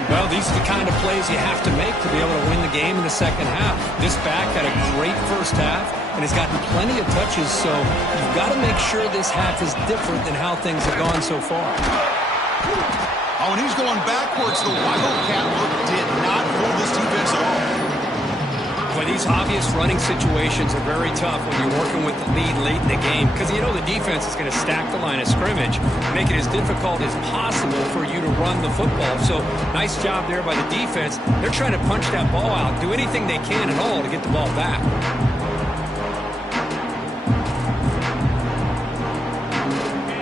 Well, these are the kind of plays you have to make to be able to win the game in the 2nd half. This back had a great 1st half and has gotten plenty of touches, so you've got to make sure this half is different than how things have gone so far. Oh, and he's going backwards. The Wildcat look did not fool this defense at all. Boy, these obvious running situations are very tough when you're working with the lead late in the game because you know the defense is going to stack the line of scrimmage, make it as difficult as possible for you to run the football. So nice job there by the defense. They're trying to punch that ball out, do anything they can at all to get the ball back.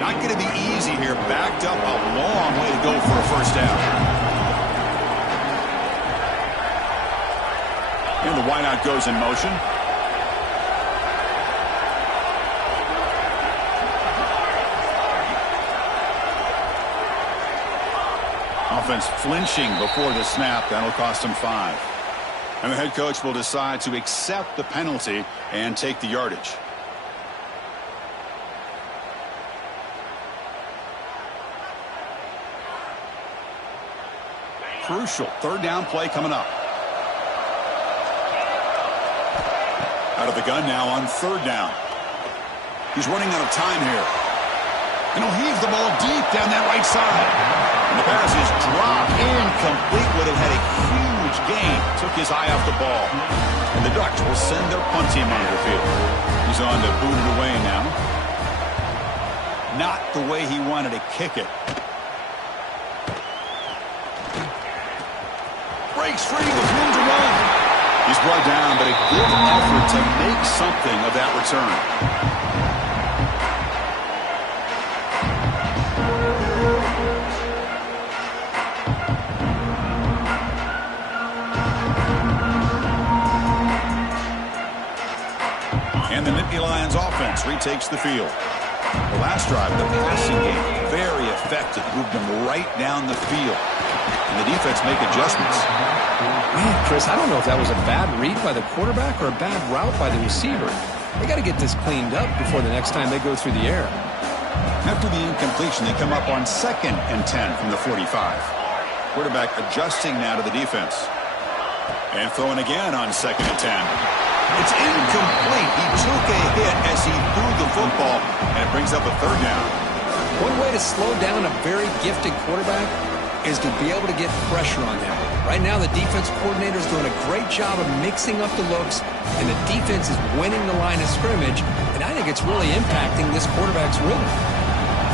Not going to be easy here. Backed up a long way to go for a first down. And the wideout goes in motion. Offense flinching before the snap. That'll cost him 5. And the head coach will decide to accept the penalty and take the yardage. Crucial third down play coming up. Out of the gun now on third down. He's running out of time here. And he'll heave the ball deep down that right side. And the pass is dropped incomplete. Would have had a huge gain. Took his eye off the ball. And the Ducks will send their punt team onto the field. He's on to boot it away now. Not the way he wanted to kick it. Breaks free with room to run. He's brought down, but a good effort to make something of that return. And the Nittany Lions offense retakes the field. The last drive, the passing game, very effective. Moved them right down the field. And the defense make adjustments. Man, Chris, I don't know if that was a bad read by the quarterback or a bad route by the receiver. They got to get this cleaned up before the next time they go through the air. After the incompletion, they come up on 2nd and 10 from the 45. Quarterback adjusting now to the defense. And throwing again on 2nd and 10. It's incomplete. He took a hit as he threw the football, and it brings up a third down. One way to slow down a very gifted quarterback is to be able to get pressure on him. Right now, the defense coordinator is doing a great job of mixing up the looks, and the defense is winning the line of scrimmage, and I think it's really impacting this quarterback's rhythm.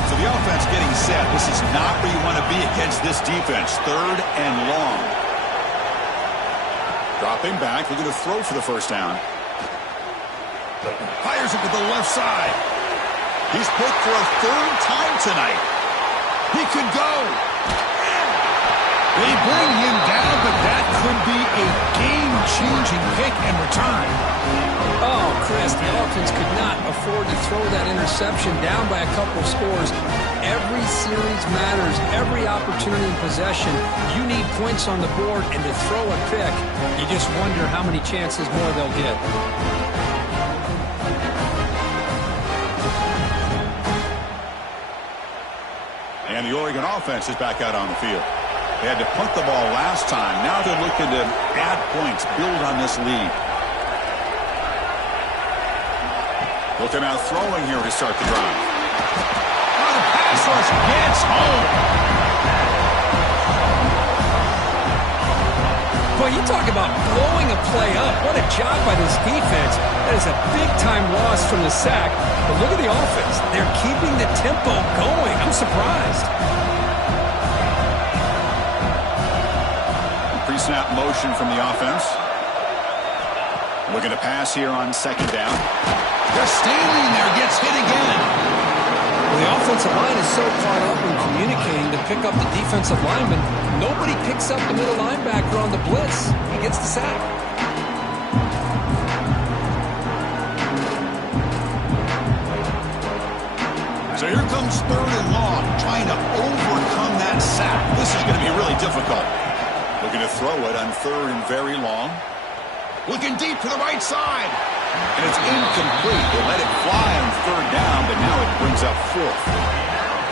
So the offense getting set. This is not where you want to be against this defense. 3rd and long. Dropping back, looking to throw for the first down. Fires it to the left side. He's picked for a 3rd time tonight. He could go. They bring him down, but that could be a game-changing pick and return. Oh, Chris, the offense could not afford to throw that interception down by a couple scores. Every series matters. Every opportunity in possession. You need points on the board, and to throw a pick, you just wonder how many chances more they'll get. And the Oregon offense is back out on the field. They had to punt the ball last time. Now they're looking to add points, build on this lead. Looking out throwing here to start the drive. Oh, the pass rush gets home. Boy, you talk about blowing a play up. What a job by this defense. That is a big-time loss from the sack. But look at the offense. They're keeping the tempo going. I'm surprised. Pre-snap motion from the offense. Looking to pass here on 2nd down. Just standing there, gets hit again. Well, the offensive line is so caught up in communicating to pick up the defensive lineman, nobody picks up the middle linebacker on the blitz. He gets the sack. So here comes 3rd and long, trying to overcome that sack. This is going to be really difficult. Looking to throw it on 3rd and very long. Looking deep to the right side. And it's incomplete. They let it fly on 3rd down, but now it brings up 4th.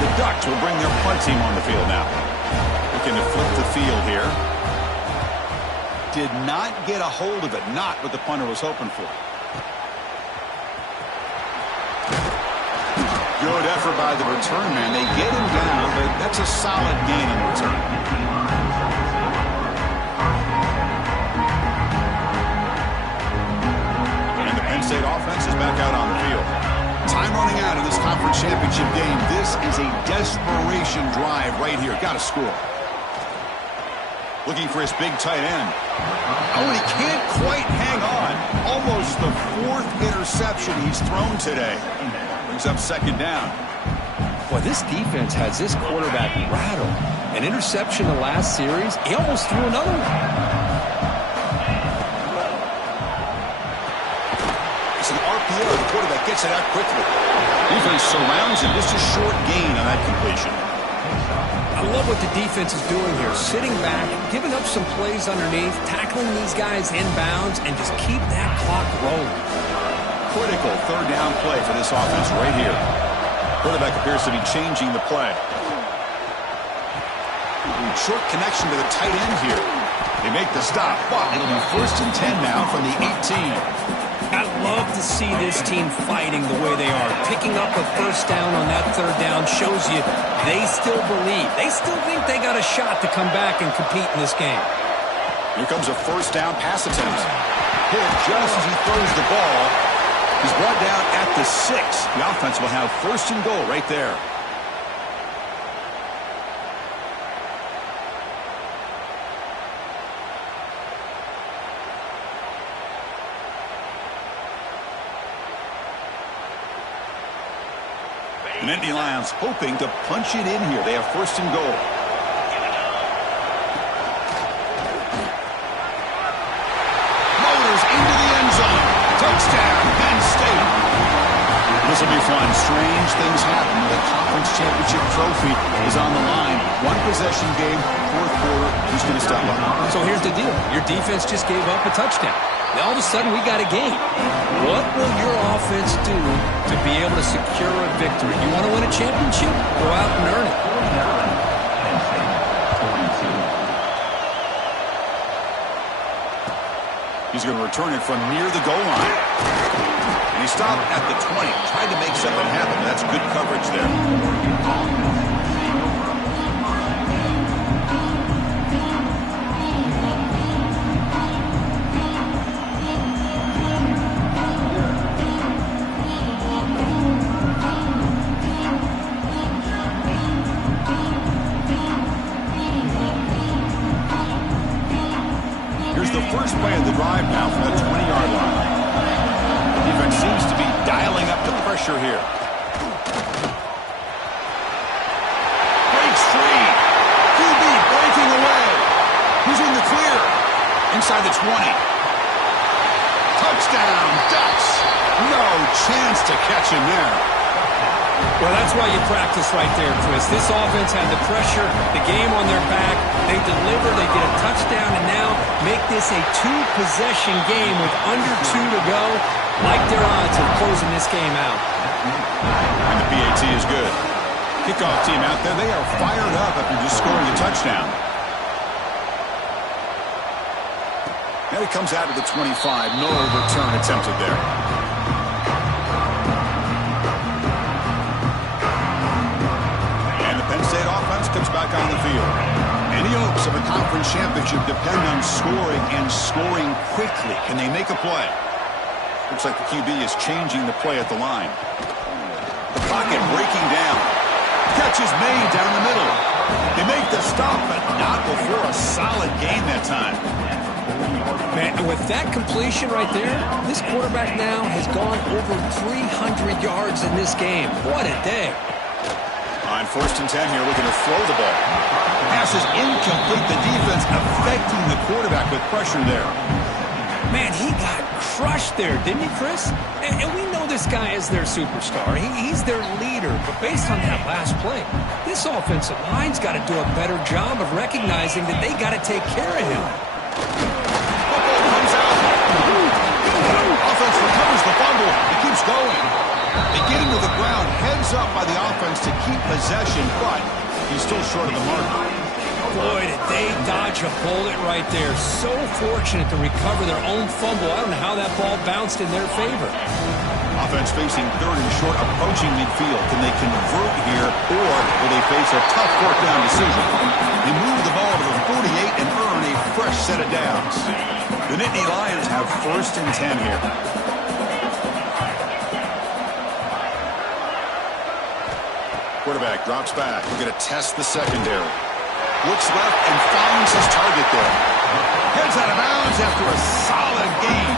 The Ducks will bring their punt team on the field now. Looking to flip the field here. Did not get a hold of it. Not what the punter was hoping for. Good effort by the return man. They get him down, but that's a solid gain in return. And the Penn State offense is back out on the field. Time running out in this conference championship game. This is a desperation drive right here. Got to score. Looking for his big tight end. Oh, and he can't quite hang on. Almost the 4th interception he's thrown today. Brings up 2nd down. Boy, this defense has this quarterback rattled. An interception the last series. He almost threw another one. It's an RPO. The quarterback gets it out quickly. Defense surrounds him. Just a short gain on that completion. I love what the defense is doing here. Sitting back, giving up some plays underneath, tackling these guys inbounds, and just keep that clock rolling. Critical 3rd down play for this offense right here. Quarterback appears to be changing the play. Short connection to the tight end here. They make the stop, but it'll be 1st and 10 now from the 18. I love to see this team fighting the way they are. Picking up a 1st down on that 3rd down shows you they still believe. They still think they got a shot to come back and compete in this game. Here comes a 1st down pass attempt. Hit just as he throws the ball. He's brought down at the 6. The offense will have 1st and goal right there. Nittany Lions hoping to punch it in here. They have 1st and goal. Motors into the end zone. Touchdown, Penn State. This will be fun. Strange things happen when the conference championship trophy is on the line. 1-possession game, 4th quarter. Who's going to step up? So here's the deal. Your defense just gave up a touchdown. Now all of a sudden we got a game. What will your offense do to be able to secure a victory? You want to win a championship? Go out and earn it. He's going to return it from near the goal line. And he stopped at the 20. Tried to make something happen. That's good coverage there. First play of the drive now from the 20-yard line. The defense seems to be dialing up the pressure here. Breaks free. QB breaking away. He's in the clear. Inside the 20. Touchdown, Ducks. No chance to catch him there. Well, that's why you practice right there, Chris. This offense had the pressure, the game on their back. They deliver, they get a touchdown, and now make this a 2-possession game with under 2 to go. Like their odds of closing this game out. And the PAT is good. Kickoff team out there, they are fired up after just scoring a touchdown. Now he comes out to the 25. No return attempted there. Comes back on the field. Any hopes of a conference championship depend on scoring and scoring quickly. Can they make a play? Looks like the QB is changing the play at the line. The pocket breaking down. Catch is made down the middle. They make the stop, but not before a solid gain that time. Man, with that completion right there, this quarterback now has gone over 300 yards in this game. What a day. On 1st and 10 here, looking to throw the ball. Pass is incomplete. The defense affecting the quarterback with pressure there. Man, he got crushed there, didn't he, Chris? And we know this guy is their superstar. He's their leader. But based on that last play, this offensive line's got to do a better job of recognizing that they got to take care of him. Football comes out. Offense recovers the fumble. It keeps going. They get him to the ground, heads up by the offense to keep possession, but he's still short of the mark. Boy, did they dodge a bullet right there. So fortunate to recover their own fumble. I don't know how that ball bounced in their favor. Offense facing third and short, approaching midfield. Can they convert here, or will they face a tough fourth down decision? They move the ball to the 48 and earn a fresh set of downs. The Nittany Lions have 1st and 10 here. Quarterback drops back. We're going to test the secondary. Looks left and finds his target there. Heads out of bounds after a solid game.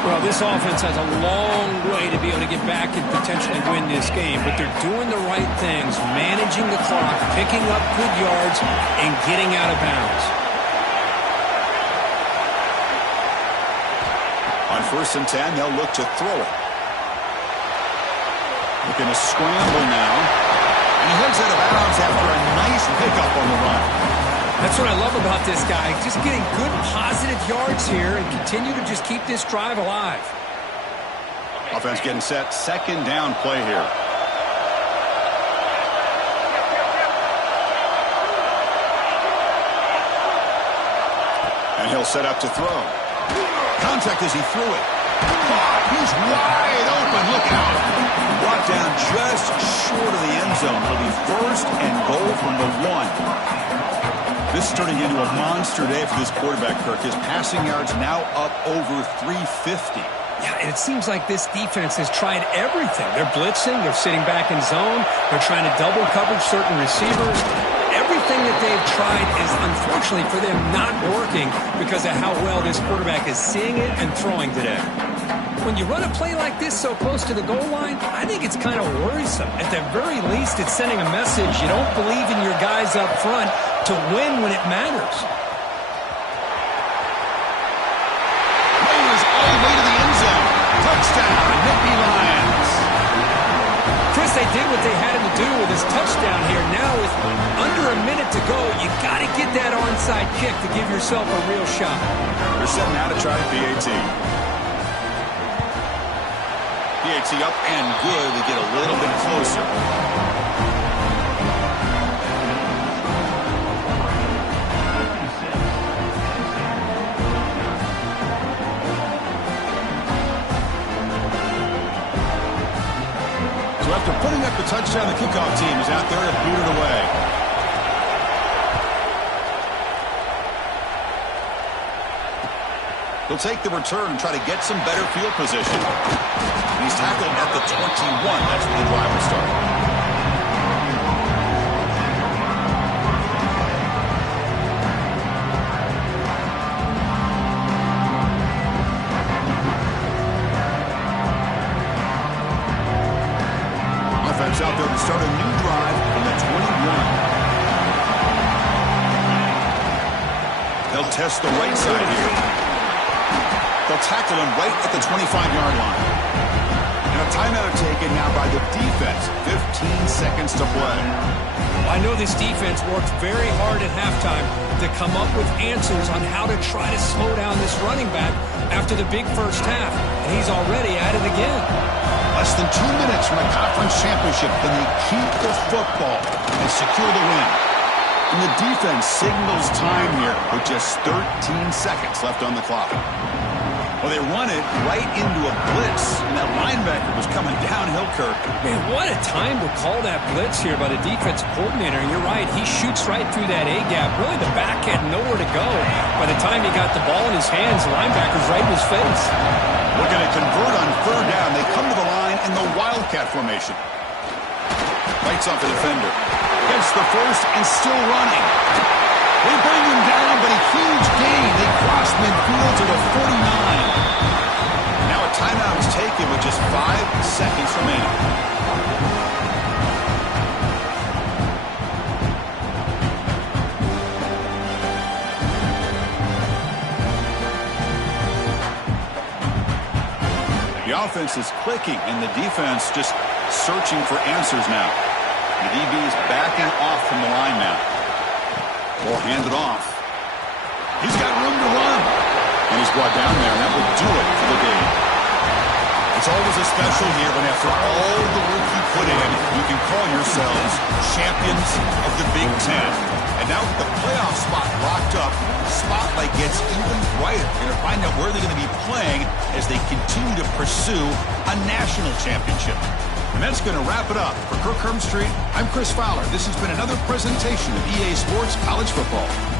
Well, this offense has a long way to be able to get back and potentially win this game, but they're doing the right things, managing the clock, picking up good yards, and getting out of bounds. On 1st and 10, they'll look to throw it. Looking to scramble now. And he heads out of bounds after a nice pickup on the run. That's what I love about this guy. Just getting good, positive yards here and continue to just keep this drive alive. Offense getting set. 2nd down play here. And he'll set up to throw. Contact as he threw it. Caught. He's wide open. Look out. Brought down just short of the end zone. It'll be 1st and goal from the 1. This is turning into a monster day for this quarterback, Kirk. His passing yards now up over 350. Yeah, and it seems like this defense has tried everything. They're blitzing. They're sitting back in zone. They're trying to double coverage certain receivers. Everything that they've tried is, unfortunately for them, not working because of how well this quarterback is seeing it and throwing today. When you run a play like this so close to the goal line, I think it's kind of worrisome. At the very least, it's sending a message you don't believe in your guys up front to win when it matters. Goes all the way to the end zone. Touchdown, Nittany Lions. Chris, they did what they had to do with his touchdown here. Now with under a minute to go, you got to get that onside kick to give yourself a real shot. They're setting out to try PAT. PAT up and good to get a little bit closer. So after putting up the touchdown, the kickoff team is out there to boot it away. He'll take the return and try to get some better field position. And he's tackled at the 21. That's where the drive will start. Offense out there to start a new drive from the 21. They'll test the right side here. They'll tackle him right at the 25-yard line. And a timeout taken now by the defense. 15 seconds to play. I know this defense worked very hard at halftime to come up with answers on how to try to slow down this running back after the big first half. And he's already at it again. Less than 2 minutes from a conference championship. Can they keep the football and secure the win? And the defense signals time here with just 13 seconds left on the clock. Well, they run it right into a blitz, and that linebacker was coming downhill, Kirk. Man, what a time to call that blitz here by the defensive coordinator. And you're right, he shoots right through that A-gap. Really, the back had nowhere to go. By the time he got the ball in his hands, the linebacker's right in his face. Looking to convert on 3rd down. They come to the line in the Wildcat formation. Bites off the defender. Gets the first and still running. They bring him down, but a huge gain. They cross midfield to the 49. Now a timeout is taken with just 5 seconds remaining. The offense is clicking, and the defense just searching for answers now. The DB is backing off from the line now. Ball handed off. He's got room to run. And he's brought down there, and that will do it for the game. It's always a special here when after all the work you put in, you can call yourselves champions of the Big Ten. And now with the playoff spot locked up, the spotlight gets even brighter. You're going to find out where they're going to be playing as they continue to pursue a national championship. And that's going to wrap it up. For Kirk Street, I'm Chris Fowler. This has been another presentation of EA Sports College Football.